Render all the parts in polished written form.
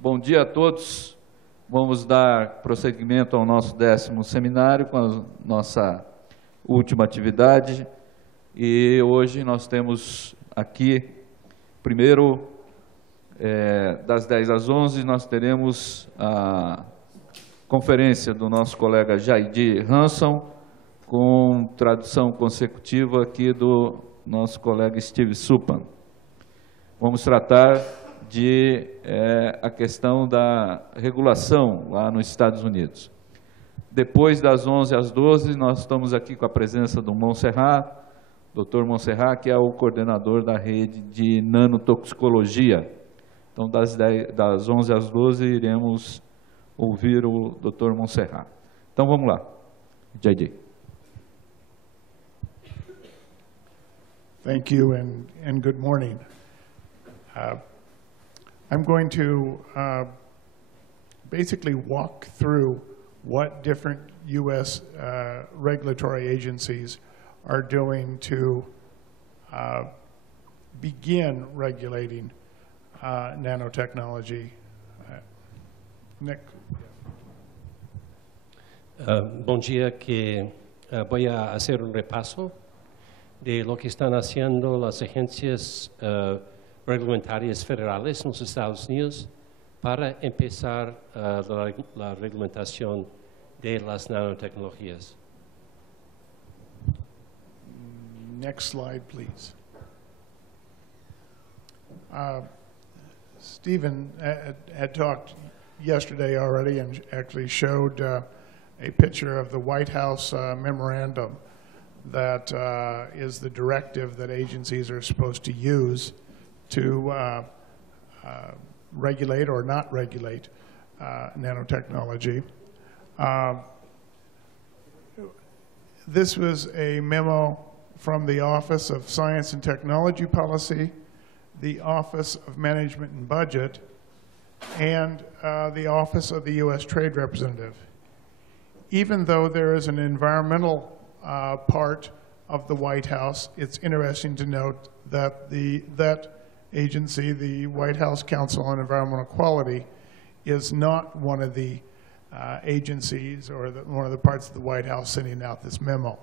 Bom dia a todos. Vamos dar prosseguimento ao nosso 10º seminário com a nossa última atividade. E hoje nós temos aqui, primeiro, das 10 às 11, nós teremos a conferência do nosso colega Jaidi Hanson, com tradução consecutiva aqui do nosso colega Steve Supan. Vamos tratar de a questão da regulação lá nos Estados Unidos. Depois das 11 às 12, nós estamos aqui com a presença do Montserrat, Dr. Montserrat, que é o coordenador da rede de nanotoxicologia. Então, das 11 às 12, iremos ouvir o Dr. Montserrat. Então, vamos lá. JD. Thank you and good morning. I'm going to basically walk through what different U.S. Regulatory agencies are doing to begin regulating nanotechnology. Nick. Bom dia, que voy a hacer un repaso de lo que están haciendo las agencias reglamentarias federales en los Estados Unidos para empezar la reglamentación de las nanotecnologías. Next slide, please. Stephen had talked yesterday already and actually showed a picture of the White House memorandum that is the directive that agencies are supposed to use to regulate or not regulate nanotechnology. This was a memo from the Office of Science and Technology Policy, the Office of Management and Budget, and the Office of the U.S. Trade Representative. Even though there is an environmental part of the White House, it's interesting to note that that agency, the White House Council on Environmental Quality, is not one of the agencies or one of the parts of the White House sending out this memo.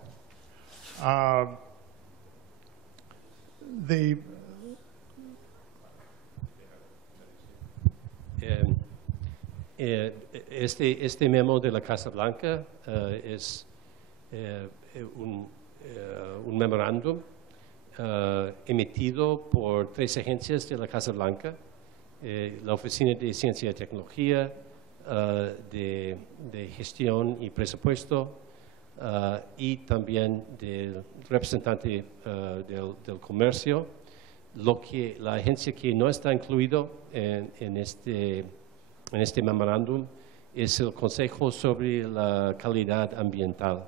Este memo de la Casa Blanca es un memorándum emitido por 3 agencias de la Casa Blanca, la Oficina de Ciencia y Tecnología, de Gestión y Presupuesto, y también del representante del comercio. La agencia que no está incluido en este memorándum es el Consejo sobre la Calidad Ambiental.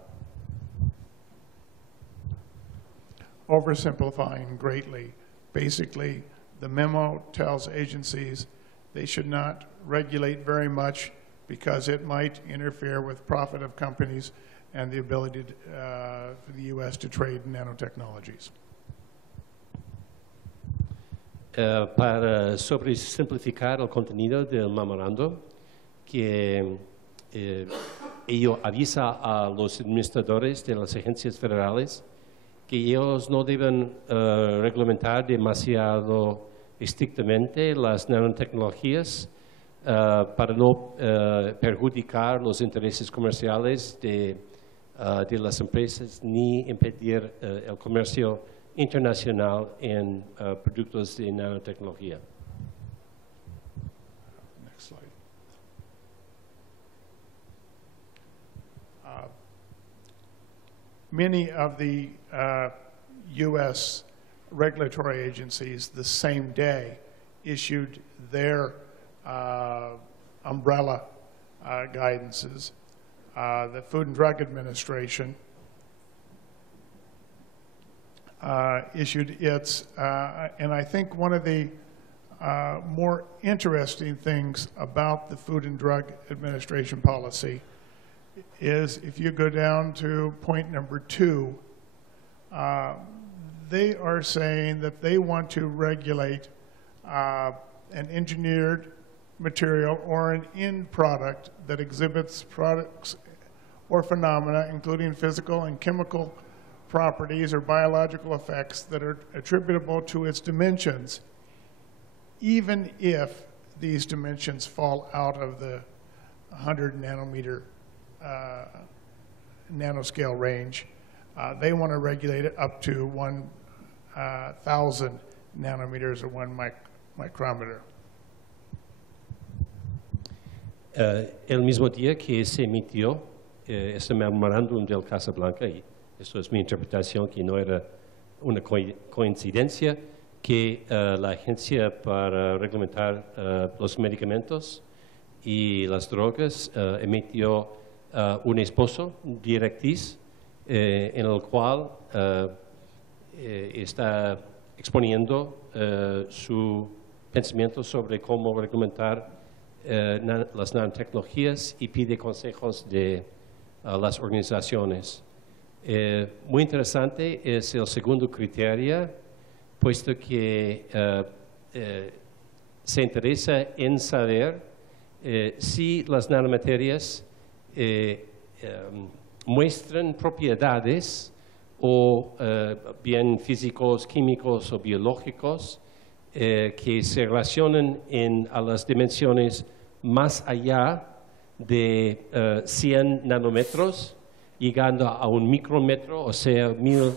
Oversimplifying greatly, basically the memo tells agencies they should not regulate very much because it might interfere with profit of companies and the ability for the U.S. to trade in nanotechnologies. Para sobresimplificar el contenido del memorando, que ello avisa a los administradores de las agencias federales que ellos no deben reglamentar demasiado estrictamente las nanotecnologías para no perjudicar los intereses comerciales de las empresas ni impedir el comercio internacional en productos de nanotecnología. Next slide. Many of the U.S. regulatory agencies the same day issued their umbrella guidances. The Food and Drug Administration issued its, and I think one of the more interesting things about the Food and Drug Administration policy is if you go down to point number 2, they are saying that they want to regulate an engineered material or an end product that exhibits products or phenomena, including physical and chemical properties or biological effects that are attributable to its dimensions, even if these dimensions fall out of the 100 nanometer nanoscale range. They want to regulate it up to 1,000 nanometers or 1 micrometer. El mismo día que se emitió este memorándum del Casablanca, y esto es mi interpretación, que no era una coincidencia, que la Agencia para Reglamentar los Medicamentos y las Drogas emitió un esbozo directriz en el cual está exponiendo su pensamiento sobre cómo reglamentar las nanotecnologías y pide consejos de las organizaciones. Muy interesante es el segundo criterio, puesto que se interesa en saber si las nanomaterias muestran propiedades o bien físicos, químicos o biológicos que se relacionan a las dimensiones más allá de 100 nanómetros, llegando a un micrómetro, o sea, 1000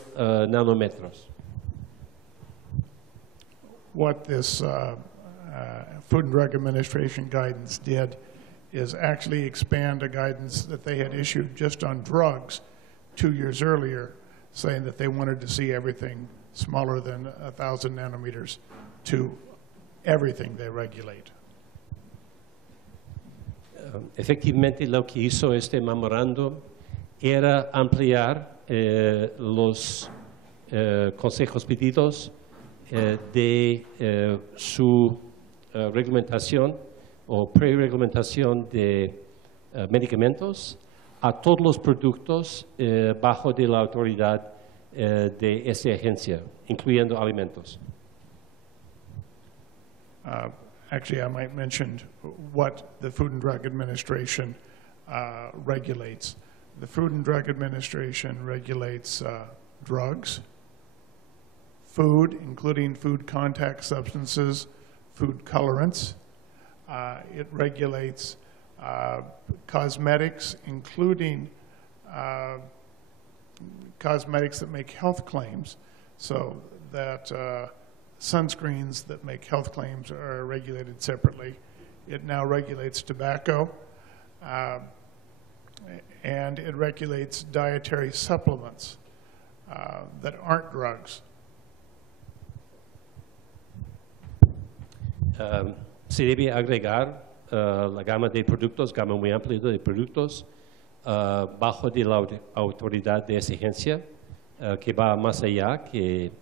nanómetros. What this Food and Drug Administration guidance did is actually expand a guidance that they had issued just on drugs 2 years earlier, saying that they wanted to see everything smaller than 1,000 nanometers to everything they regulate. Efectivamente, lo que hizo este memorando era ampliar los consejos pedidos de su reglamentación o pre-reglamentación de medicamentos a todos los productos bajo de la autoridad de esta agencia, incluyendo alimentos. Actually, I might mention what the Food and Drug Administration regulates. The Food and Drug Administration regulates drugs, food, including food contact substances, food colorants. It regulates cosmetics, including cosmetics that make health claims, so that sunscreens that make health claims are regulated separately. It now regulates tobacco, and it regulates dietary supplements that aren't drugs. Se debe agregar la gama de productos, gama muy amplia de productos, bajo de la autoridad de esa agencia, que va más allá que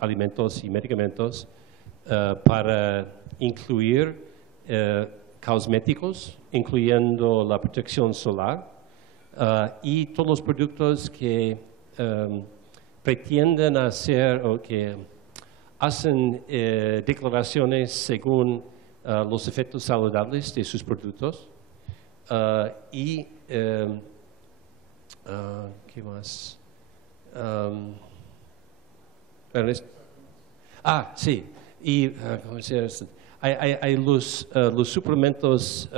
alimentos y medicamentos, para incluir cosméticos, incluyendo la protección solar, y todos los productos que pretenden hacer o que hacen declaraciones según los efectos saludables de sus productos. ¿Qué más? Sí. Y ¿cómo se llama? Hay los suplementos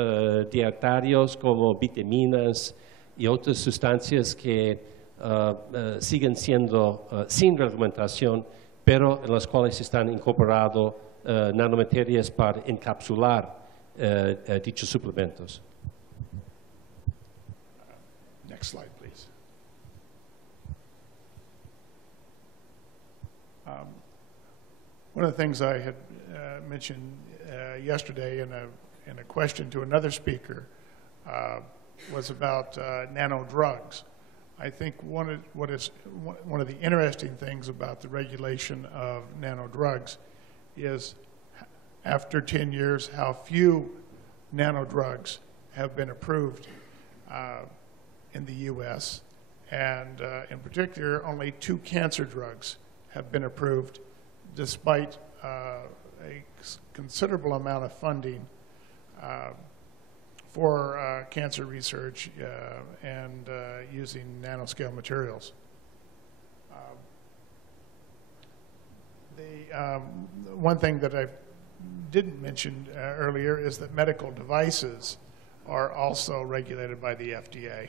dietarios como vitaminas y otras sustancias que siguen siendo sin reglamentación, pero en las cuales están incorporados nanomaterias para encapsular dichos suplementos. Next slide, please. One of the things I had mentioned yesterday in a question to another speaker was about nano drugs. I think one of the interesting things about the regulation of nano drugs is, after 10 years, how few nano drugs have been approved in the U.S. And in particular, only 2 cancer drugs have been approved, despite a considerable amount of funding for cancer research and using nanoscale materials. One thing that I didn't mention earlier is that medical devices are also regulated by the FDA,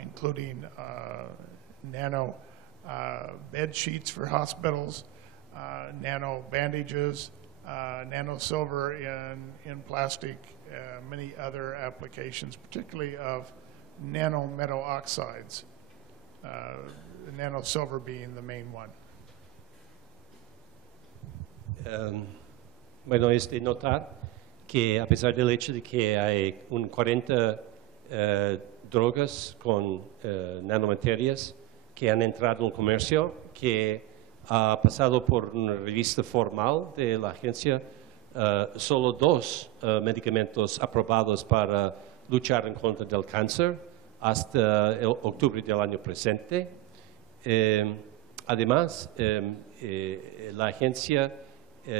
including nano bed sheets for hospitals, nano bandages, nano silver in plastic, many other applications, particularly of nano metal oxides, nano silver being the main one. Bueno, es de notar que a pesar del hecho de que hay 40 drogas con nanomaterias que han entrado en el comercio, que ha pasado por una revista formal de la agencia, solo 2 medicamentos aprobados para luchar en contra del cáncer hasta octubre del año presente. Además, la agencia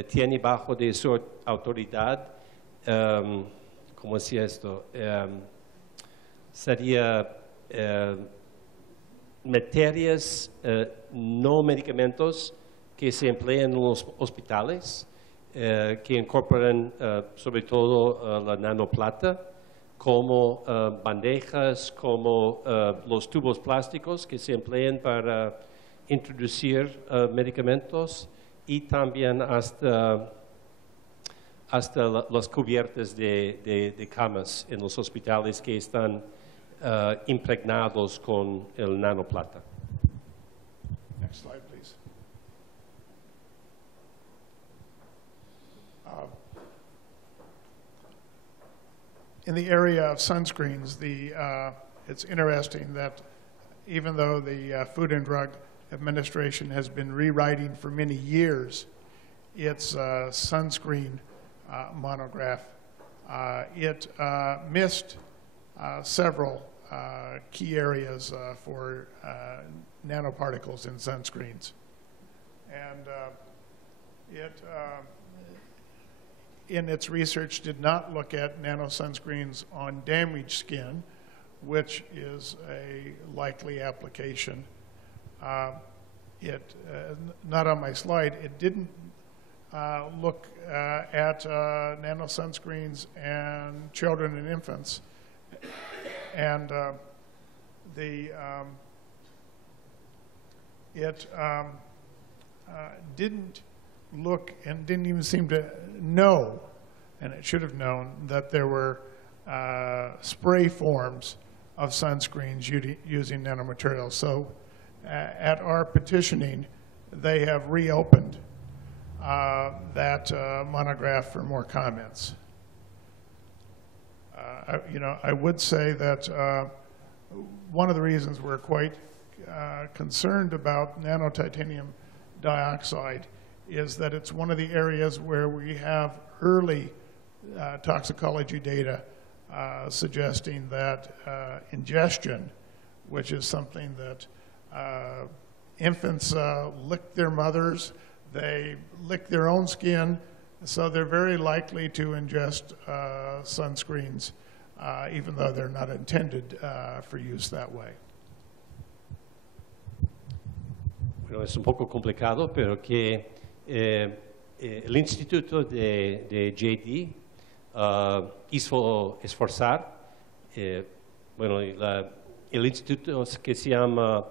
tiene bajo de su autoridad, ¿cómo decía esto? Sería materias, no medicamentos que se emplean en los hospitales, que incorporan sobre todo la nanoplata, como bandejas, como los tubos plásticos que se emplean para introducir medicamentos, y también hasta las cubiertas de camas en los hospitales que están impregnados con el nanoplata. Next slide, please. In the area of sunscreens, it's interesting that even though the Food and Drug Administration has been rewriting for many years its sunscreen monograph, it missed several key areas for nanoparticles in sunscreens. And in its research, did not look at nano sunscreens on damaged skin, which is a likely application. Not on my slide, it didn't look at nano sunscreens and children and infants. And it didn't look and didn't even seem to know, and it should have known, that there were spray forms of sunscreens using nanomaterials. So at our petitioning, they have reopened that monograph for more comments. I would say that one of the reasons we're quite concerned about nanotitanium dioxide is that it's one of the areas where we have early toxicology data suggesting that ingestion, which is something that infants lick their mothers, they lick their own skin, so they're very likely to ingest sunscreens, even though they're not intended for use that way. Bueno, es un poco complicado, pero que el Instituto de JD hizo esforzar, bueno, el instituto que se llama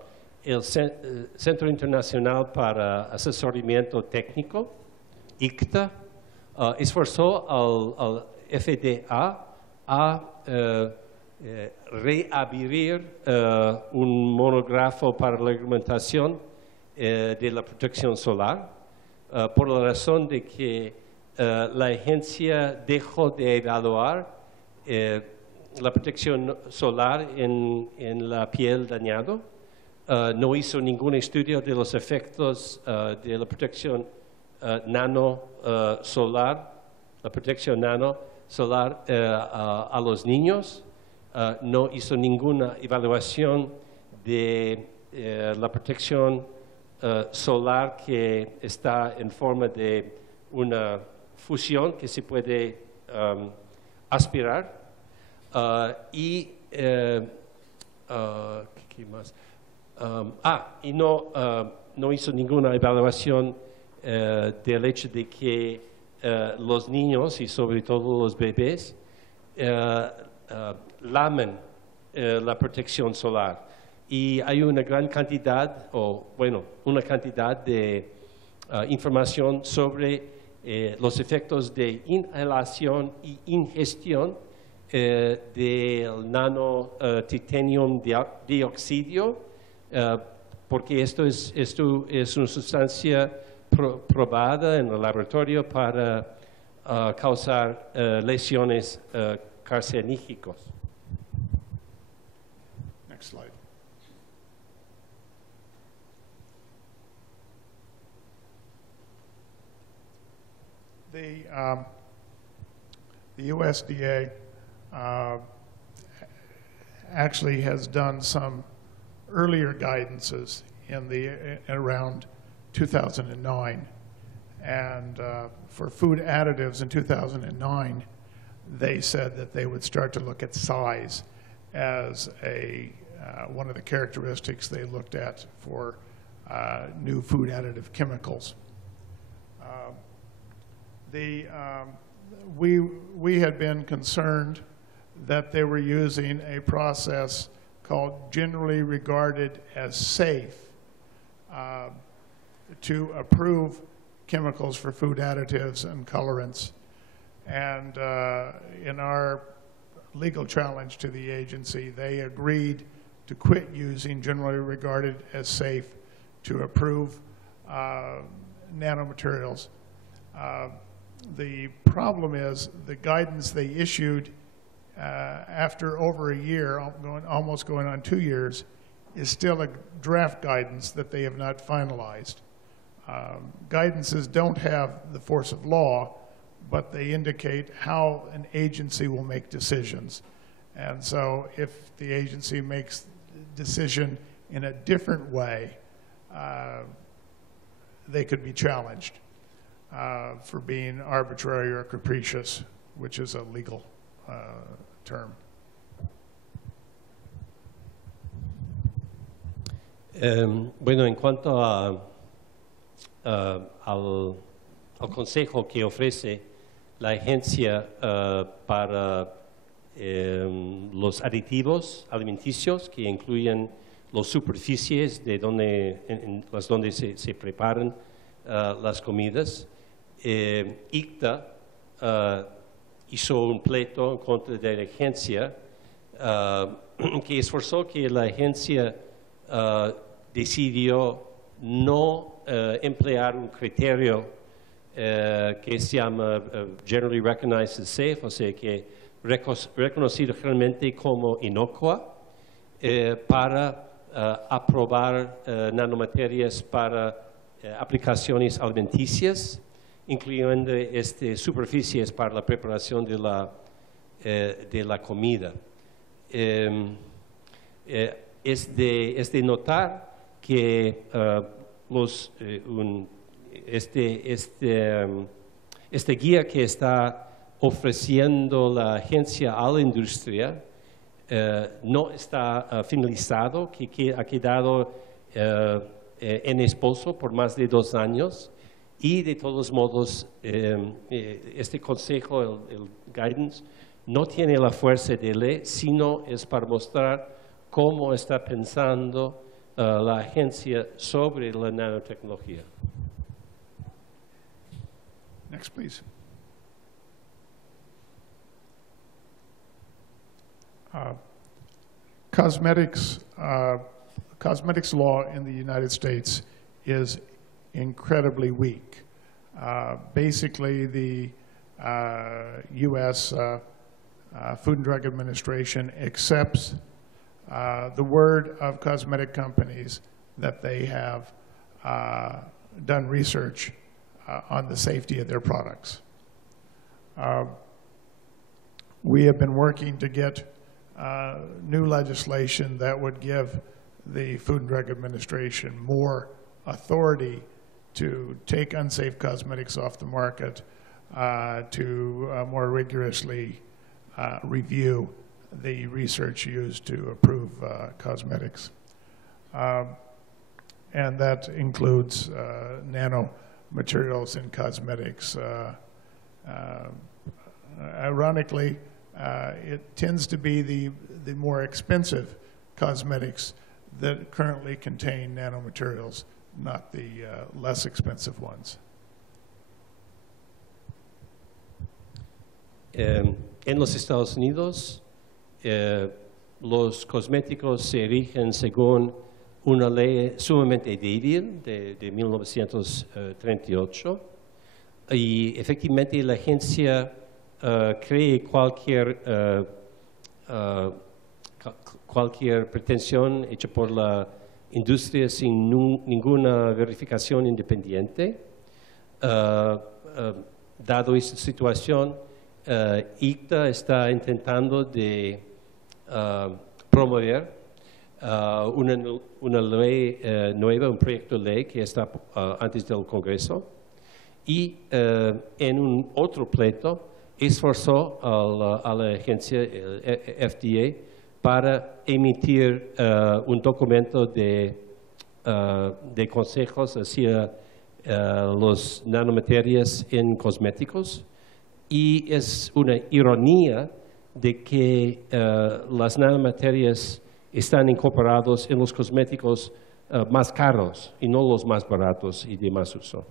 el Centro Internacional para Asesoramiento Técnico, ICTA, esforzó al FDA a reabrir un monógrafo para la argumentación de la protección solar, por la razón de que la agencia dejó de evaluar la protección solar en la piel dañada. No hizo ningún estudio de los efectos de la protección solar, la protección solar a los niños. No hizo ninguna evaluación de la protección solar que está en forma de una fusión que se puede aspirar y ¿qué más? Y no hizo ninguna evaluación del hecho de que los niños y sobre todo los bebés lamen la protección solar. Y hay una gran cantidad, una cantidad de información sobre los efectos de inhalación y ingestión del nanotitanium dioxidio, porque esto es una sustancia probada en el laboratorio para causar lesiones carcinógenas. Next slide. The USDA actually has done some earlier guidances around 2009, and for food additives in 2009, they said that they would start to look at size as one of the characteristics they looked at for new food additive chemicals. We had been concerned that they were using a process called generally regarded as safe to approve chemicals for food additives and colorants. And in our legal challenge to the agency, they agreed to quit using generally regarded as safe to approve nanomaterials. The problem is the guidance they issued after over a year, almost going on 2 years, is still a draft guidance that they have not finalized. Guidances don't have the force of law, but they indicate how an agency will make decisions. And so if the agency makes a decision in a different way, they could be challenged for being arbitrary or capricious, which is a legal term. Bueno, en cuanto al consejo que ofrece la agencia para los aditivos alimenticios, que incluyen las superficies en las donde se preparan las comidas, ICTA hizo un pleito en contra de la agencia que esforzó que la agencia decidió no emplear un criterio que se llama Generally Recognized as Safe, o sea que reconocido realmente como inocua para aprobar nanomaterias para aplicaciones alimenticias, incluyendo superficies para la preparación de la comida. Es de notar que este guía que está ofreciendo la agencia a la industria no está finalizado, que ha quedado en esposo por más de 2 años, y de todos modos este consejo, el guidance, no tiene la fuerza de ley, sino es para mostrar cómo está pensando la agencia sobre la nanotecnología. Next, please. Cosmetics law in the United States is incredibly weak. Basically, the U.S. Food and Drug Administration accepts the word of cosmetic companies that they have done research on the safety of their products. We have been working to get new legislation that would give the Food and Drug Administration more authority to take unsafe cosmetics off the market, to more rigorously review the research used to approve cosmetics. And that includes nanomaterials in cosmetics. Ironically, it tends to be the more expensive cosmetics that currently contain nanomaterials, not the less expensive ones. En los Estados Unidos, los cosméticos se rigen según una ley sumamente débil de 1938 y efectivamente la agencia cree cualquier pretensión hecha por la industria sin ninguna verificación independiente. Dado esta situación, ICTA está intentando de promover una ley nueva, un proyecto de ley que está antes del Congreso, y en un otro pleito esforzó a la agencia FDA para emitir un documento de consejos hacia los nanomaterias en cosméticos, y es una ironía de que las nanomaterias están incorporados en los cosméticos más caros y no los más baratos y de más uso.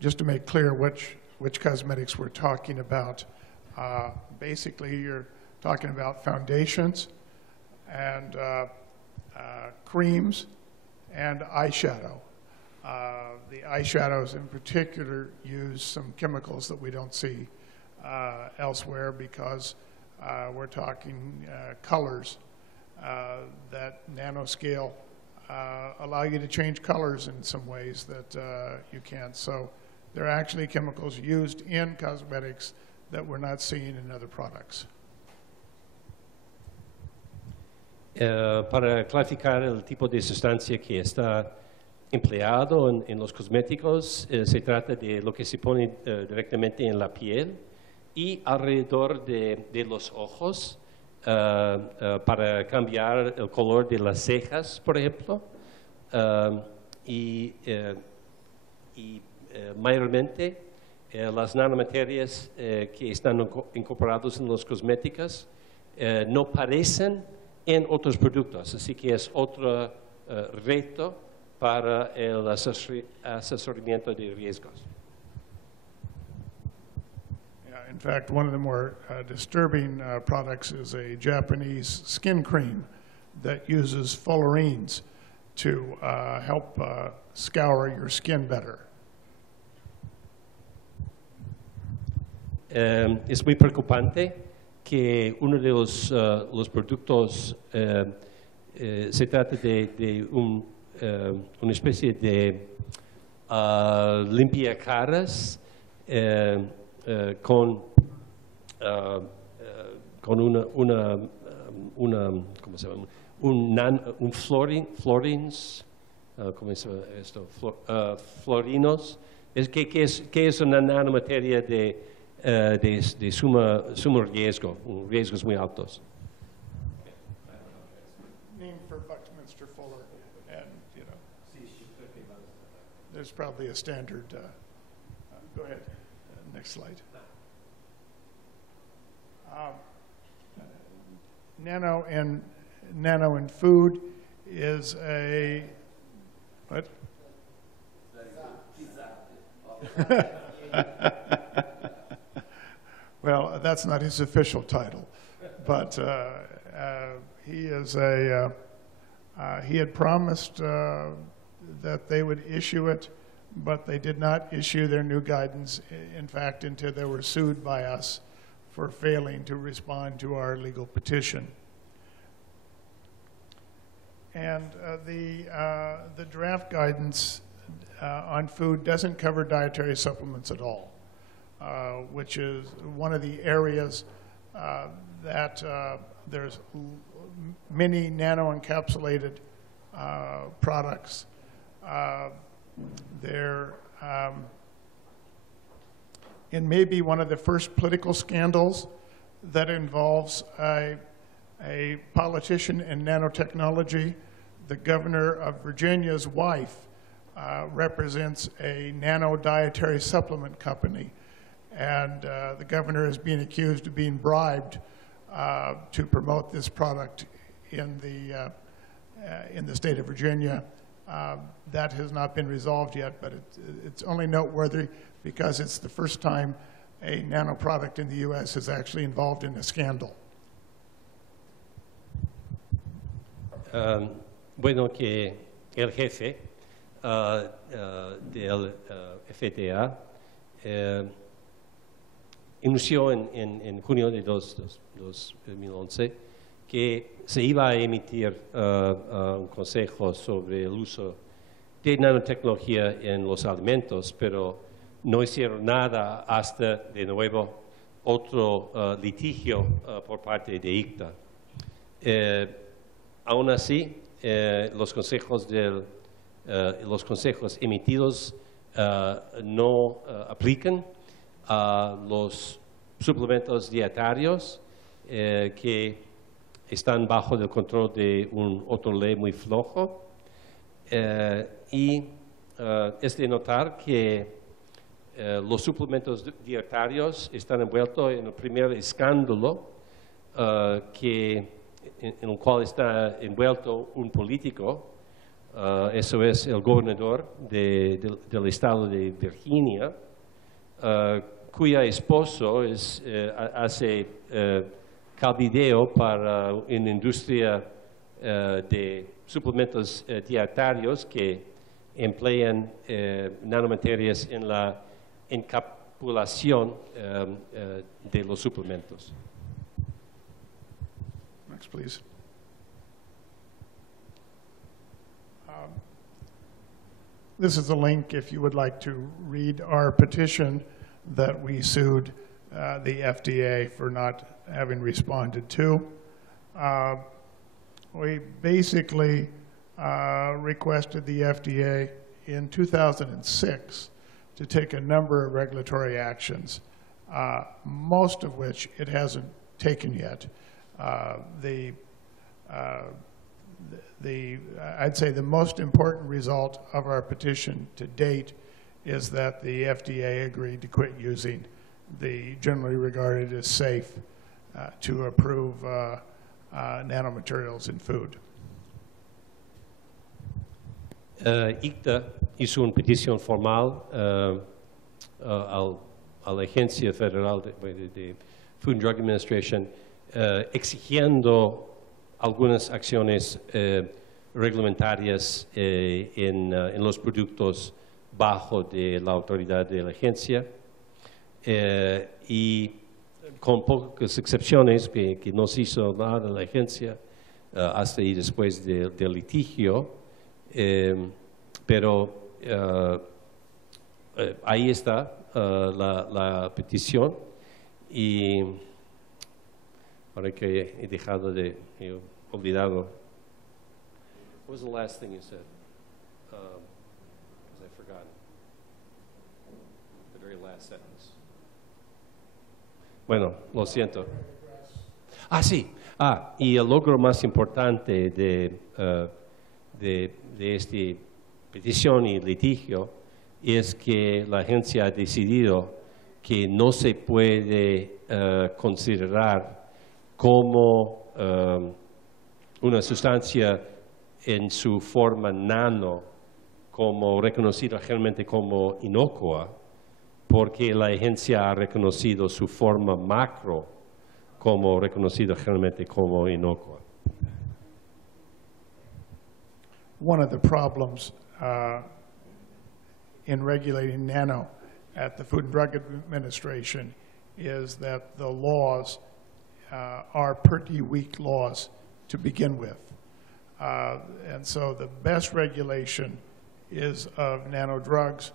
Just to make clear which cosmetics we're talking about, basically you're talking about foundations and creams and eyeshadow. The eyeshadows in particular use some chemicals that we don't see elsewhere because we're talking colors that nanoscale allow you to change colors in some ways that you can't. So there are actually chemicals used in cosmetics that we're not seeing in other products. Para clarificar el tipo de sustancia que está empleado en los cosméticos, se trata de lo que se pone directamente en la piel y alrededor de los ojos para cambiar el color de las cejas, por ejemplo, y mayormente las nanomaterias que están incorporadas en los cosméticos no parecen en otros productos, así que es otro reto para el asesoramiento de riesgos. Yeah, in fact, one of the more disturbing products is a Japanese skin cream that uses fullerenes to help scour your skin better. Es muy preocupante que uno de los productos se trata de una especie de limpiacaras con ¿cómo se llama? Un florins, ¿cómo se llama esto? Florinos. ¿Qué es una nanomateria de sumo riesgo, riesgos muy altos? Named for Buckminster Fuller, and you know, there's probably a standard. Go ahead, next slide. Nano in food is a what? Well, that's not his official title, but he had promised that they would issue it, but they did not issue their new guidance, in fact, until they were sued by us for failing to respond to our legal petition. And the draft guidance on food doesn't cover dietary supplements at all. Which is one of the areas that there's many nano-encapsulated products. In maybe one of the first political scandals that involves a politician in nanotechnology, the governor of Virginia's wife represents a nano-dietary supplement company. And the governor is being accused of being bribed to promote this product in the state of Virginia. That has not been resolved yet, but it's only noteworthy because it's the first time a nano product in the U.S. is actually involved in a scandal. Bueno, que el jefe del FDA anunció en junio de 2011 que se iba a emitir un consejo sobre el uso de nanotecnología en los alimentos, pero no hicieron nada hasta, de nuevo, otro litigio por parte de ICTA. Aún así, los consejos emitidos no aplican a los suplementos dietarios que están bajo el control de otra ley muy flojo. Y es de notar que los suplementos dietarios están envueltos en el primer escándalo en el cual está envuelto un político, eso es el gobernador del estado de Virginia, cuya esposo hace cabildeo para una industria de suplementos dietarios que emplean nanomaterias en la encapsulación de los suplementos. Next, please. This is a link if you would like to read our petition that we sued the FDA for not having responded to. We basically requested the FDA in 2006 to take a number of regulatory actions, most of which it hasn't taken yet. I'd say the most important result of our petition to date is that the FDA agreed to quit using the generally regarded as safe to approve nanomaterials in food. ICTA hizo una petición formal a la Agencia Federal de Food and Drug Administration exigiendo algunas acciones reglamentarias en los productos bajo de la autoridad de la agencia y con pocas excepciones que no se hizo nada la agencia hasta y después del litigio, pero ahí está la petición y ahora que he olvidado. What was the last thing you said? Because I forgot. The very last sentence. Bueno, lo siento. Sí. Y el logro más importante de esta petición y litigio es que la agencia ha decidido que no se puede considerar como una sustancia en su forma nano como reconocida realmente como inocua, porque la agencia ha reconocido su forma macro como reconocida realmente como inocua. One of the problems in regulating nano at the Food and Drug Administration is that the laws are pretty weak laws to begin with. And so the best regulation is of nano drugs,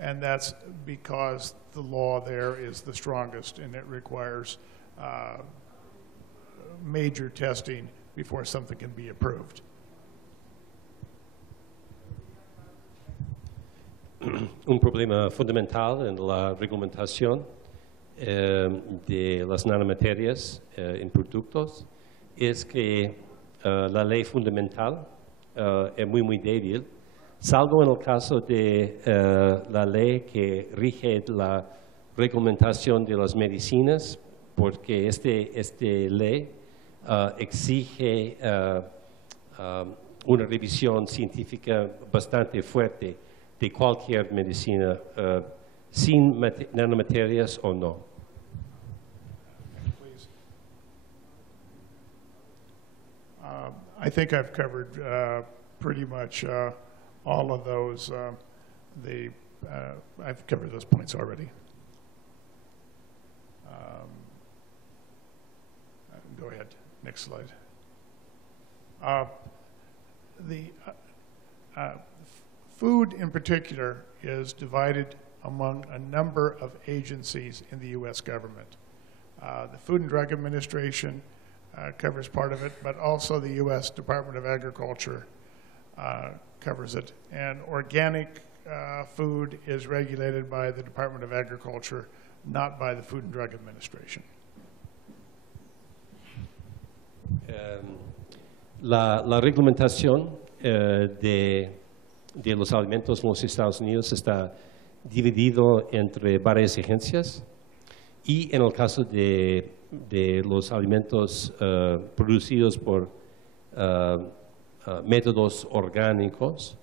and that's because the law there is the strongest and it requires major testing before something can be approved. un problema fundamental en la reglamentación de las nanomaterias en productos es que la ley fundamental es muy débil, salvo en el caso de la ley que rige la reglamentación de las medicinas, porque este ley exige una revisión científica bastante fuerte de cualquier medicina, sin nanomaterias o no. Please. I think I've covered pretty much all of those. I've covered those points already. Go ahead. Next slide. Food in particular is divided among a number of agencies in the U.S. government. The Food and Drug Administration covers part of it, but also the U.S. Department of Agriculture covers it. And organic food is regulated by the Department of Agriculture, not by the Food and Drug Administration. La reglamentación de los alimentos en los Estados Unidos está dividido entre varias agencias y en el caso de los alimentos producidos por métodos orgánicos,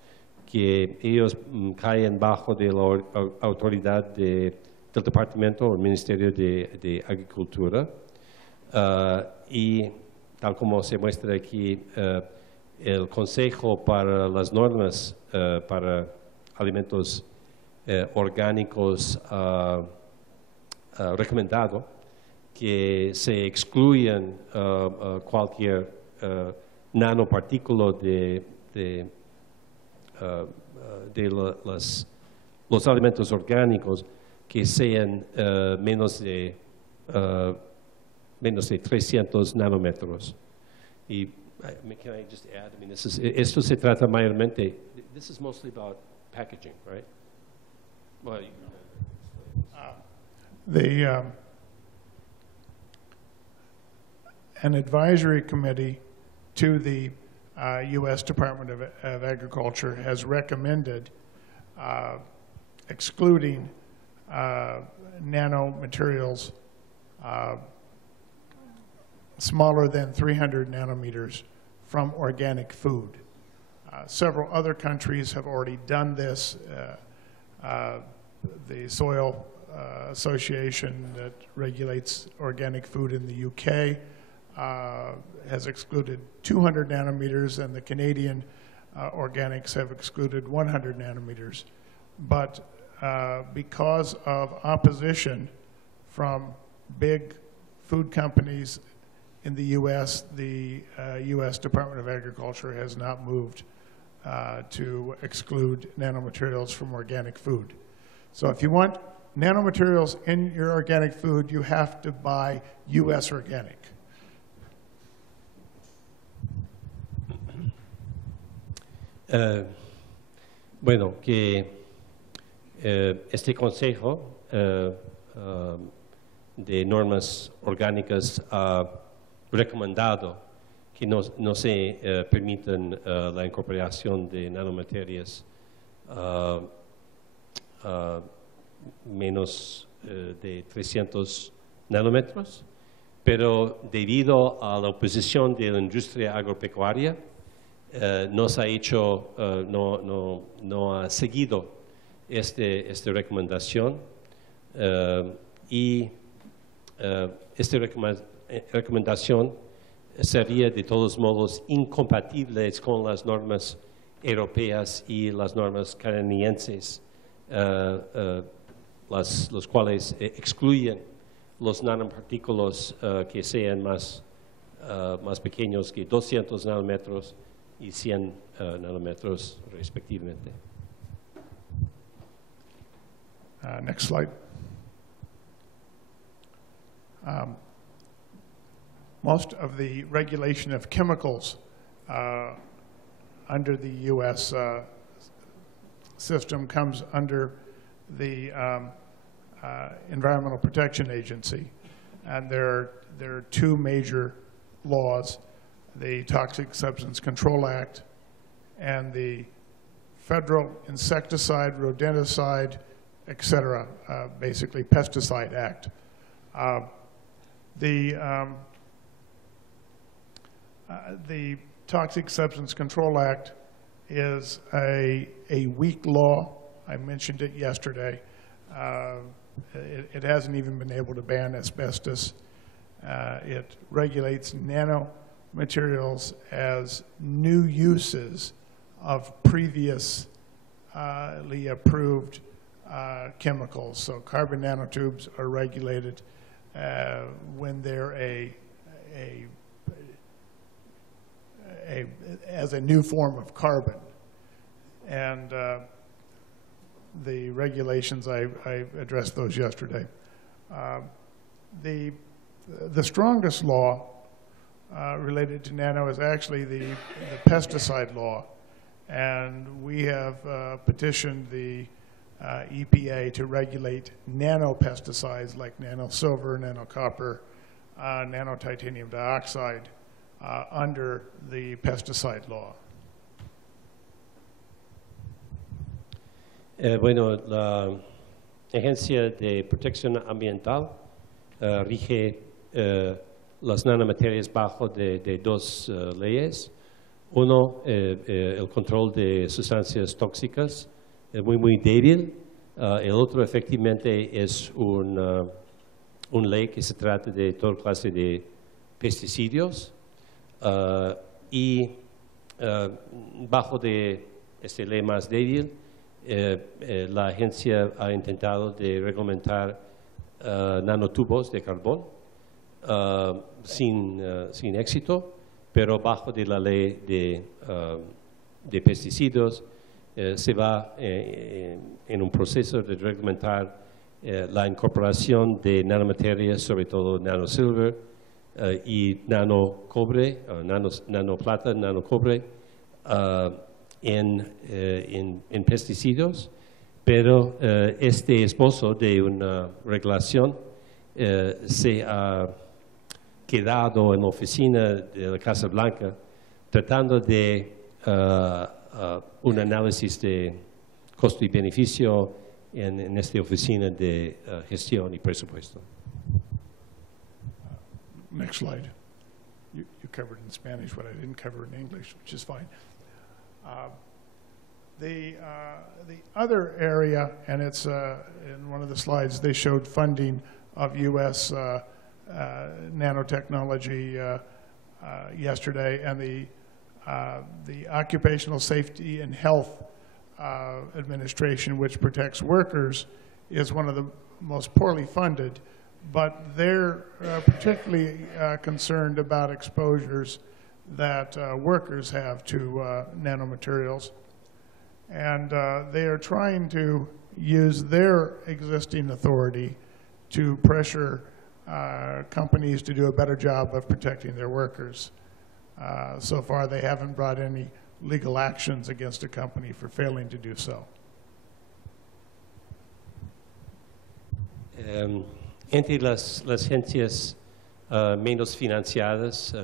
que ellos caen bajo de la autoridad del Departamento o Ministerio de Agricultura, y tal como se muestra aquí, el Consejo para las Normas para Alimentos Orgánicos recomendado que se excluyan cualquier nanopartículo de los alimentos orgánicos que sean menos de 300 nanómetros. Y can I just add? I mean, esto se trata mayormente. This is mostly about packaging, right? Well, an advisory committee to the U.S. Department of Agriculture has recommended excluding nanomaterials smaller than 300 nanometers from organic food. Several other countries have already done this. The Soil Association that regulates organic food in the UK has excluded 200 nanometers, and the Canadian organics have excluded 100 nanometers. But because of opposition from big food companies in the U.S., the U.S. Department of Agriculture has not moved to exclude nanomaterials from organic food. So if you want nanomaterials in your organic food, you have to buy U.S. organic. Bueno, que este Consejo de Normas Orgánicas ha recomendado que no se permitan la incorporación de nanomaterias menos de 300 nanómetros, pero debido a la oposición de la industria agropecuaria, no ha seguido esta recomendación, y esta recomendación sería de todos modos incompatible con las normas europeas y las normas canadienses, los cuales excluyen los nanopartículos que sean más pequeños que 200 nanómetros y 100 nanómetros respectivamente. Next slide. Most of the regulation of chemicals under the U.S. system comes under the Environmental Protection Agency. And there are two major laws, the Toxic Substance Control Act and the Federal Insecticide, Rodenticide, et cetera, basically Pesticide Act. The Toxic Substance Control Act is a weak law. I mentioned it yesterday. It hasn't even been able to ban asbestos. It regulates nanomaterials as new uses of previously approved chemicals. So carbon nanotubes are regulated when they're as a new form of carbon. And the regulations, I addressed those yesterday. The strongest law related to nano is actually the pesticide law. And we have petitioned the EPA to regulate nanopesticides like nanosilver, nanocopper, nanotitanium dioxide under the pesticide law. Bueno, la Agencia de Protección Ambiental rige las nanomaterias bajo de dos leyes. Uno, el control de sustancias tóxicas, muy débil. El otro, efectivamente, es una ley que se trata de toda clase de pesticidios. Y bajo de esta ley más débil, la agencia ha intentado de reglamentar nanotubos de carbón sin éxito, pero bajo de la ley de pesticidas se va en un proceso de reglamentar la incorporación de nanomaterias, sobre todo nanosilver y nanocobre, nanoplata, nanocobre, en pesticidas, pero este esbozo de una regulación se ha quedado en la oficina de la Casa Blanca tratando de un análisis de costo y beneficio en esta oficina de gestión y presupuesto. Next slide. You covered in Spanish what I didn't cover in English, which is fine. The other area, and it's in one of the slides, they showed funding of U.S. nanotechnology yesterday, and the Occupational Safety and Health Administration, which protects workers, is one of the most poorly funded, but they're particularly concerned about exposures that workers have to nanomaterials. And they are trying to use their existing authority to pressure companies to do a better job of protecting their workers. So far, they haven't brought any legal actions against a company for failing to do so. Entre las agencias menos financiadas,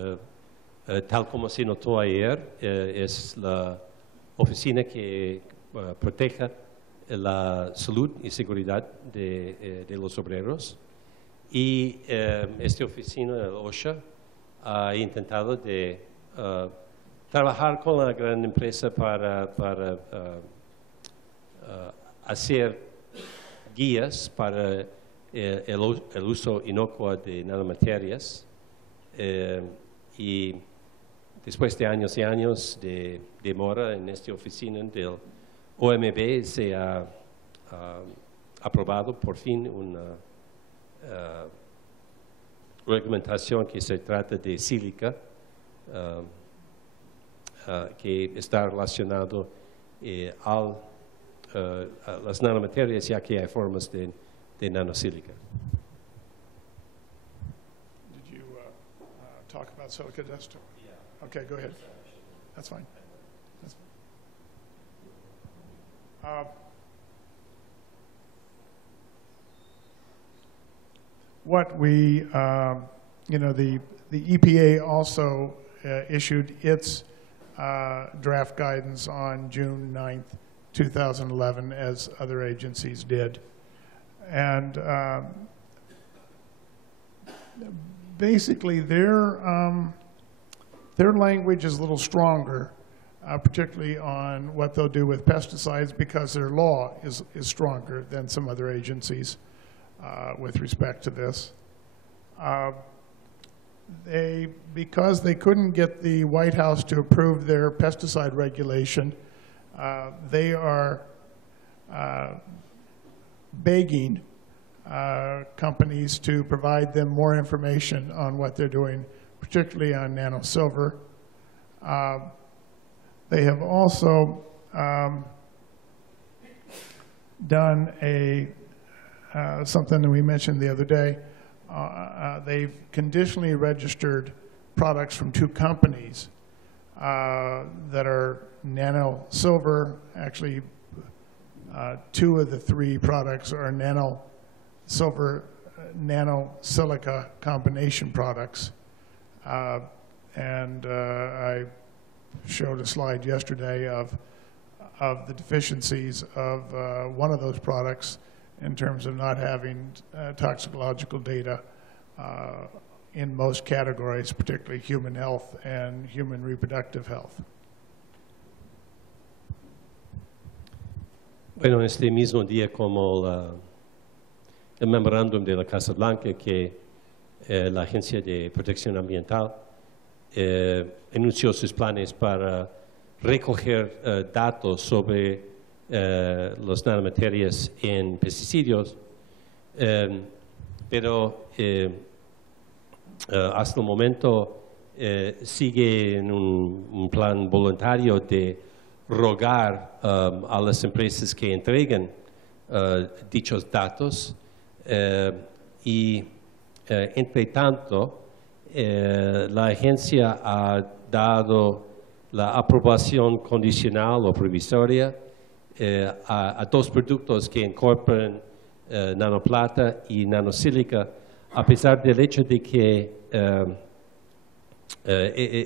tal como se notó ayer, es la oficina que proteja la salud y seguridad de los obreros. Y esta oficina, el OSHA, ha intentado de trabajar con la gran empresa para hacer guías para el uso inocuo de nanomaterias. Y después de años y años de demora en esta oficina del OMB, se ha aprobado por fin una reglamentación que se trata de sílica, que está relacionado a las nanomaterias, ya que hay formas de nanosílica. Did you talk about silica dust? Yeah. Okay, go ahead. That's fine. What we, the EPA also issued its draft guidance on June 9th, 2011, as other agencies did. And basically their language is a little stronger, particularly on what they'll do with pesticides, because their law is stronger than some other agencies with respect to this. Because they couldn't get the White House to approve their pesticide regulation, they are begging companies to provide them more information on what they're doing, particularly on nanosilver. They have also done something that we mentioned the other day. They've conditionally registered products from 2 companies that are nanosilver. Actually, 2 of the 3 products are nanosilver, nanosilica combination products. And I showed a slide yesterday of the deficiencies of one of those products in terms of not having toxicological data in most categories, particularly human health and human reproductive health. Bueno, este mismo día como el memorándum de la Casa Blanca que la Agencia de Protección Ambiental anunció sus planes para recoger datos sobre las nanomaterias en pesticidas, pero hasta el momento sigue en un plan voluntario de rogar a las empresas que entregan dichos datos y entre tanto la agencia ha dado la aprobación condicional o provisoria a 2 productos que incorporan nanoplata y nanosílica, a pesar del hecho de que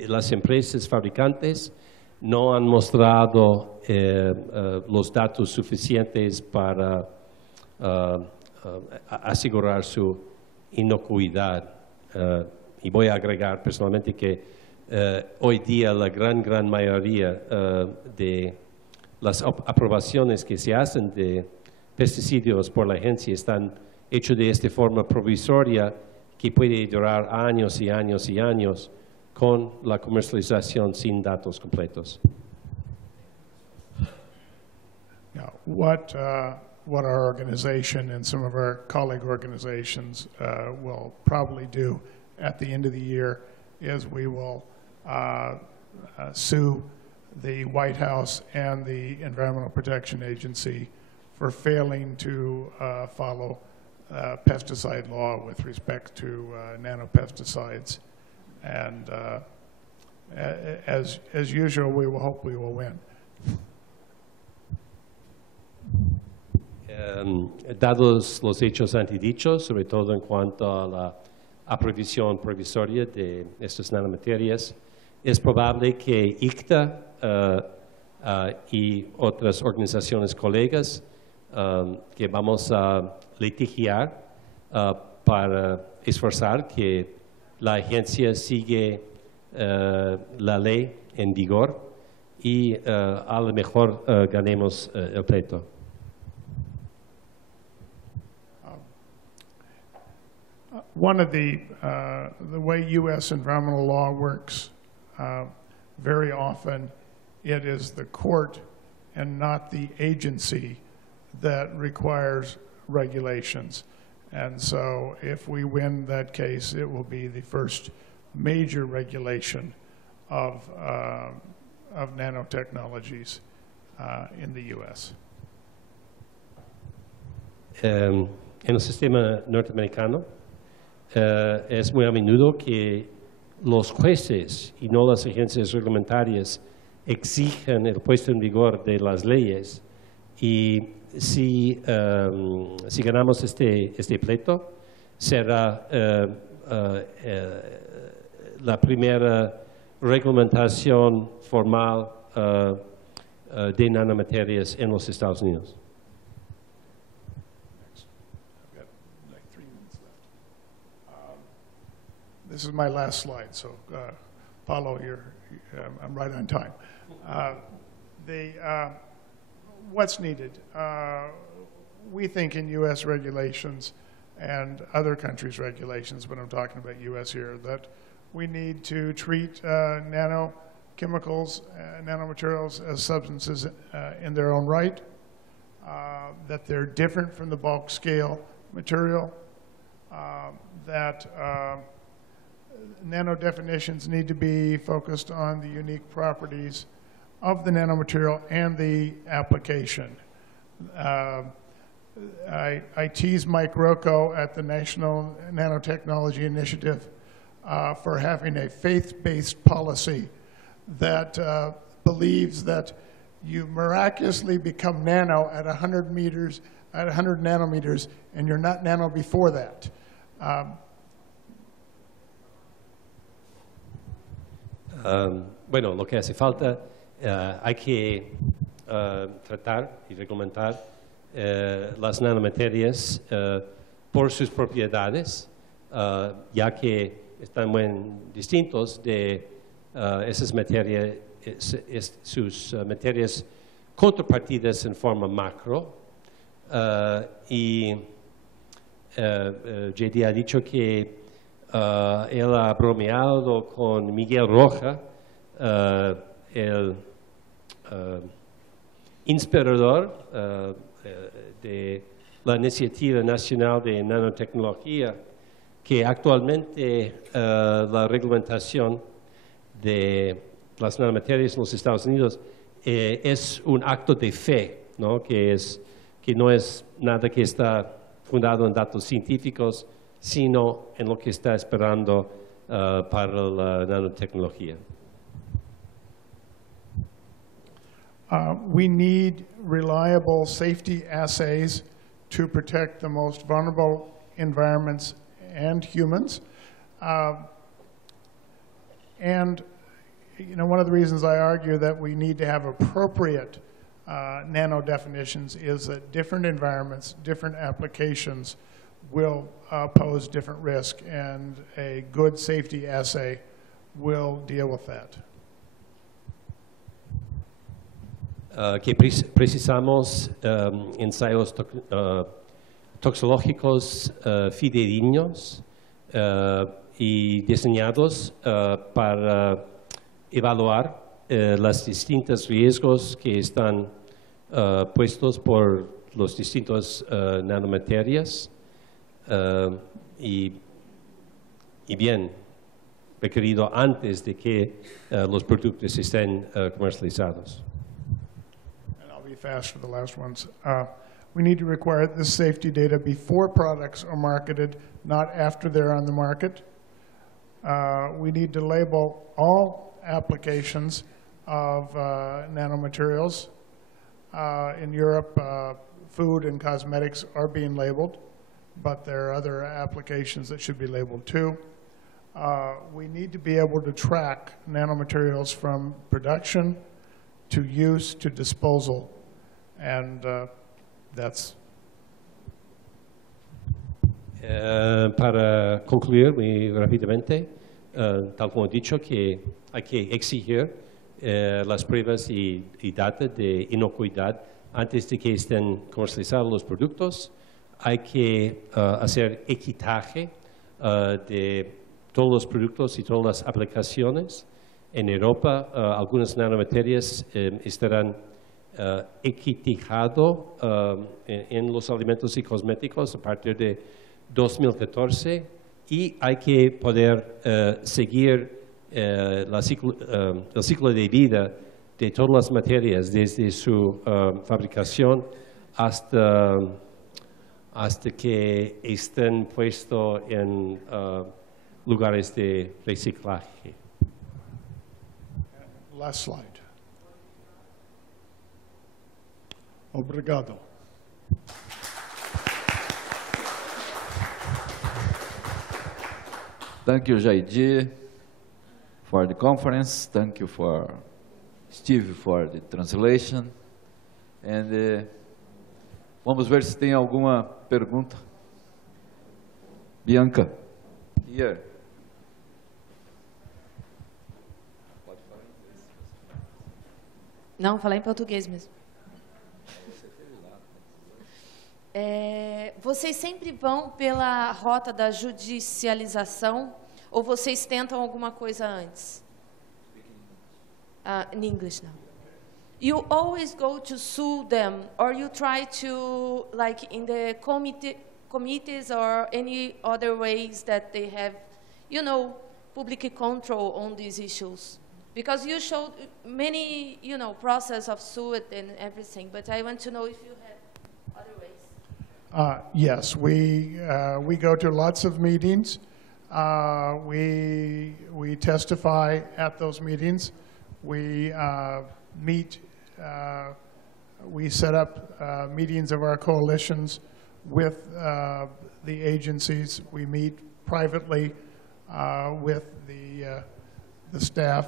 las empresas fabricantes no han mostrado los datos suficientes para asegurar su inocuidad. Y voy a agregar personalmente que hoy día la gran mayoría de las aprobaciones que se hacen de pesticidas por la agencia están hechos de esta forma provisoria que puede durar años y años y años con la comercialización sin datos completos. Now, what our organization and some of our colleague organizations will probably do at the end of the year is we will sue the White House and the Environmental Protection Agency for failing to follow pesticide law with respect to nanopesticides. And as usual, we will hope we will win. Dados los hechos antidichos, sobre todo en cuanto a la aprobación provisoria de estas nanomaterias, es probable que ICTA y otras organizaciones colegas que vamos a litigiar para esforzar que la agencia sigue la ley en vigor y a lo mejor ganemos el pleito. One of the way U.S. environmental law works, very often it is the court and not the agency that requires regulations. And so if we win that case, it will be the first major regulation of nanotechnologies in the U.S. En el sistema norteamericano, es muy a menudo que los jueces y no las agencias reglamentarias exigen el puesto en vigor de las leyes Y si ganamos este pleito, será la primera reglamentación formal de nanomaterias en los Estados Unidos. I've got like 3 minutes left. This is my last slide, so Paulo, I'm right on time. What's needed? We think in U.S. regulations and other countries' regulations, but I'm talking about U.S. here, that we need to treat nanochemicals, nanomaterials as substances in their own right, that they're different from the bulk scale material, that nano definitions need to be focused on the unique properties of the nanomaterial and the application. I teased Mike Rocco at the National Nanotechnology Initiative for having a faith-based policy that believes that you miraculously become nano at 100 meters, at 100 nanometers, and you're not nano before that. Bueno, lo que hace falta, hay que tratar y reglamentar las nanomaterias por sus propiedades, ya que están muy distintos de esas materias, sus materias contrapartidas en forma macro. Y JD ha dicho que él ha bromeado con Miguel Roja, el inspirador de la Iniciativa Nacional de Nanotecnología, que actualmente la reglamentación de las nanomaterias en los Estados Unidos es un acto de fe, ¿no? Que no es nada que está fundado en datos científicos, sino en lo que está esperando para la nanotecnología. We need reliable safety assays to protect the most vulnerable environments and humans. And one of the reasons I argue that we need to have appropriate nano definitions is that different environments, different applications will pose different risk, and a good safety assay will deal with that. Que precisamos ensayos toxicológicos fidedignos y diseñados para evaluar los distintos riesgos que están puestos por los distintos nanomaterias y bien requerido antes de que los productos estén comercializados. Fast for the last ones. We need to require this safety data before products are marketed, not after they're on the market. We need to label all applications of nanomaterials. In Europe, food and cosmetics are being labeled, but there are other applications that should be labeled too. We need to be able to track nanomaterials from production to use to disposal. And that's... Para concluir muy rápidamente, tal como he dicho, que hay que exigir las pruebas y datos de inocuidad antes de que estén comercializados los productos. Hay que hacer equitaje de todos los productos y todas las aplicaciones. En Europa, algunas nanomaterias estarán equitijado en los alimentos y cosméticos a partir de 2014, y hay que poder seguir el ciclo de vida de todas las materias desde su fabricación hasta que estén puestos en lugares de reciclaje. Last slide. Obrigado. Thank you, Jaidi, for the conference. Thank you for Steve for the translation. And vamos ver se tem alguma pergunta. Bianca, here. Não, falar em português mesmo. Vocês sempre vão pela rota da judicialização ou vocês tentam alguma coisa antes? In English now. You always go to sue them, or you try to, like in the committees or any other ways that they have, you know, public control on these issues? Because you showed many, you know, process of suit and everything, but I want to know if you have other ways. Yes, we go to lots of meetings. We testify at those meetings. We meet. We set up meetings of our coalitions with the agencies. We meet privately with the staff.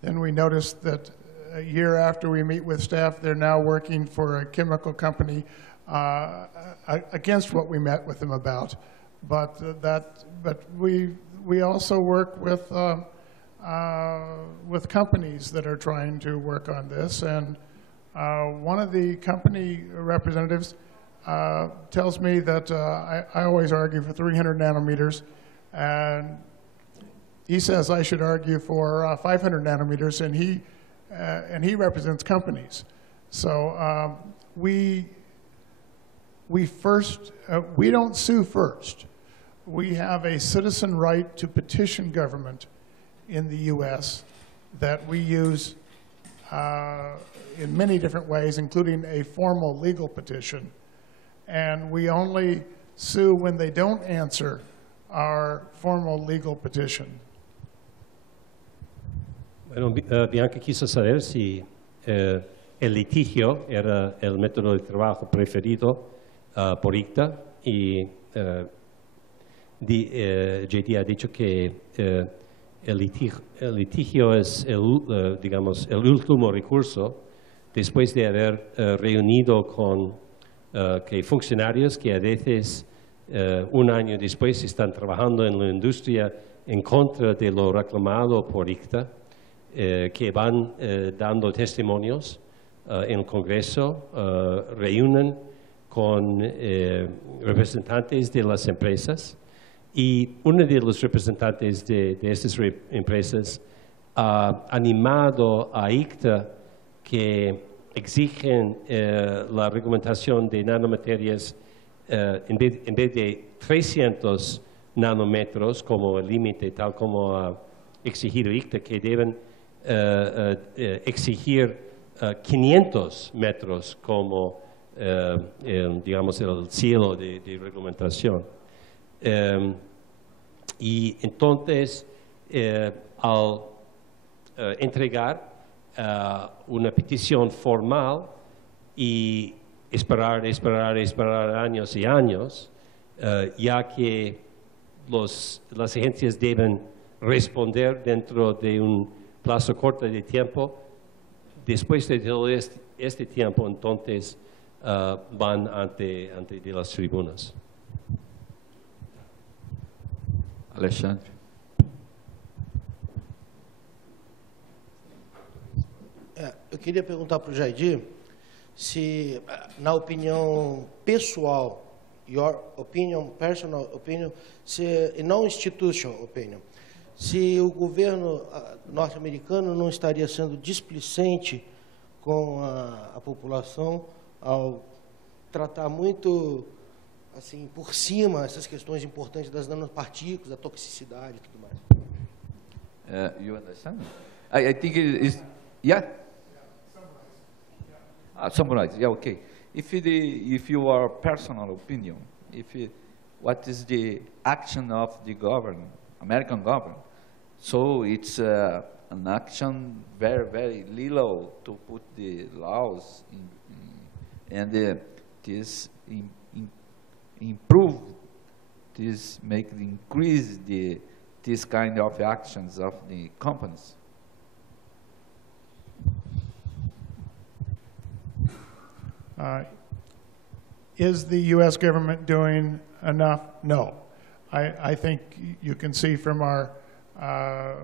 Then we noticed that a year after we meet with staff, they're now working for a chemical company against what we met with them about. But we also work with companies that are trying to work on this. And one of the company representatives tells me that I always argue for 300 nanometers, and he says I should argue for 500 nanometers, and he represents companies. So we don't sue first. We have a citizen right to petition government in the U.S. that we use in many different ways, including a formal legal petition. And we only sue when they don't answer our formal legal petition. Bueno, Bianca quiso saber si el litigio era el método de trabajo preferido por ICTA, y JD ha dicho que el litigio es digamos, el último recurso después de haber reunido con que funcionarios que a veces un año después están trabajando en la industria en contra de lo reclamado por ICTA, que van dando testimonios en el Congreso, reúnen con representantes de las empresas, y uno de los representantes de estas empresas ha animado a ICTA que exigen la reglamentación de nanomaterias en vez de 300 nanómetros como el límite, tal como ha exigido ICTA, que deben exigir 500 metros como digamos, el cielo de reglamentación. Y entonces, al entregar una petición formal y esperar años y años, ya que las agencias deben responder dentro de un plazo corto de tiempo, después de todo este tiempo, entonces van ante de las tribunas. Alexandre. Eu queria perguntar para o Jaidi se, na opinião pessoal, your opinion, personal opinion, e não institutional opinion, se o governo norte-americano não estaria sendo displicente com a população ao tratar muito assim por cima essas questões importantes das nanopartículas, da toxicidade e tudo mais. You understand? I think it is, yeah? Summarize, yeah, okay. If your personal opinion, what is the action of the government, American government? So it's an action very little to put the laws and this improve, this make increase this kind of actions of the companies. Is the U.S. government doing enough? No. I think you can see from our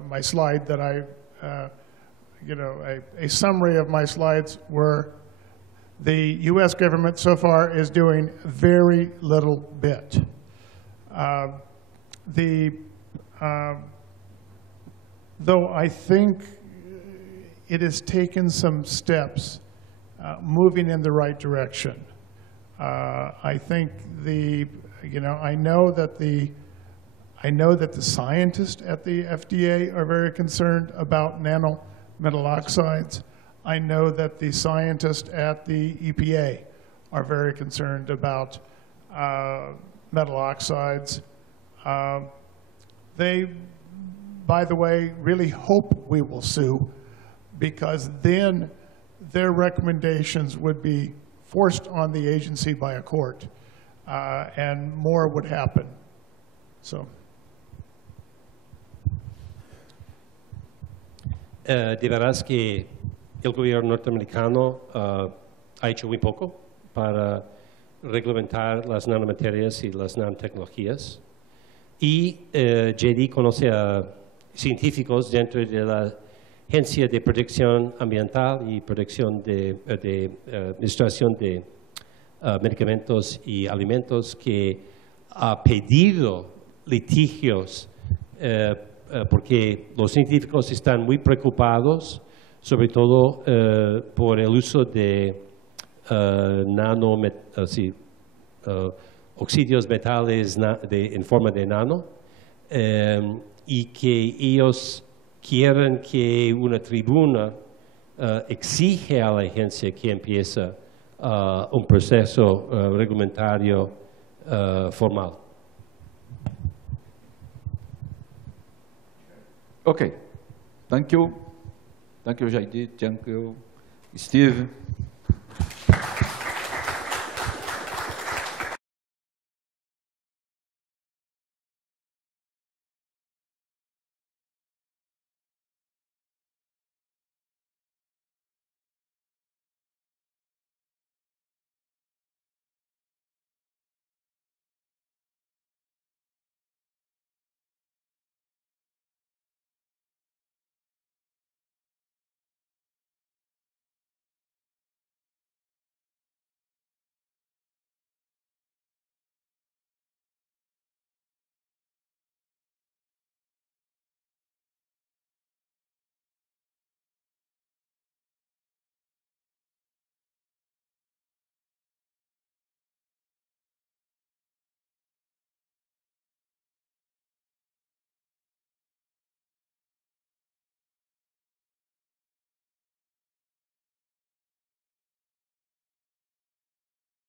my slide that a summary of my slides were the U.S. government so far is doing very little bit. Though I think it has taken some steps moving in the right direction. I think I know that the scientists at the FDA are very concerned about nanometal oxides. I know that the scientists at the EPA are very concerned about metal oxides. They, by the way, really hope we will sue, because then their recommendations would be forced on the agency by a court, and more would happen. So. De veras que el gobierno norteamericano ha hecho muy poco para reglamentar las nanomaterias y las nanotecnologías. Y JD conoce a científicos dentro de la Agencia de Protección Ambiental y Protección de Administración de Medicamentos y Alimentos que ha pedido litigios porque los científicos están muy preocupados, sobre todo por el uso de oxidios metales en forma de nano, y que ellos quieren que una tribuna exige a la agencia que empiece un proceso reglamentario formal. Okay, thank you. Thank you, Jaidi. Thank you, Steve.